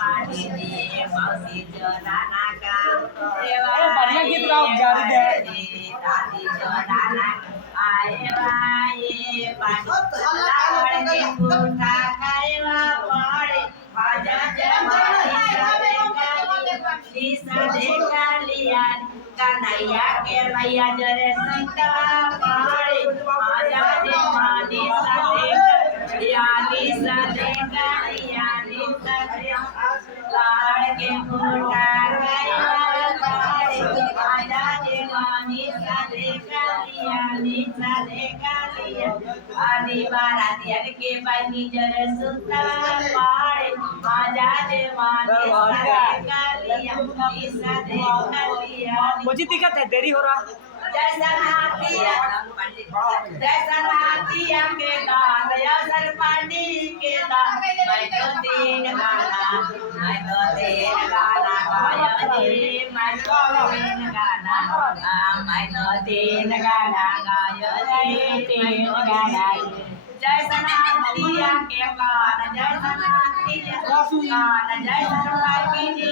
पानी दे मौसी जो नाना का बढ़िया गीत गाओ गाड़ी दे दादी जो नाना आए वाए पानी लाड़ के पूठा खाएवा पड़े भाजा जमाई सा देखा लिया कन्हैया के भैया जरे संता पड़े भाजा जमाई सा यानी सा देखा यानी सा लाड़ के पूठा खाएवा पड़े भाजा जमाई सा देखा यानी सा देखा लिया आदि बारातियन के बनी जरे सुता पाड़े आजा जे मानी सा देखा लिया मुझे दिक्कत है, देरी हो रहा। जैसा हाथिया के दांत असल पानी के दांत मैं तो तीन गाना गाया रे मैं तो तीन गाना गाया रे तीन गाना जैसा हाथिया के कान जैसा हाथिया कान जैसा पानी के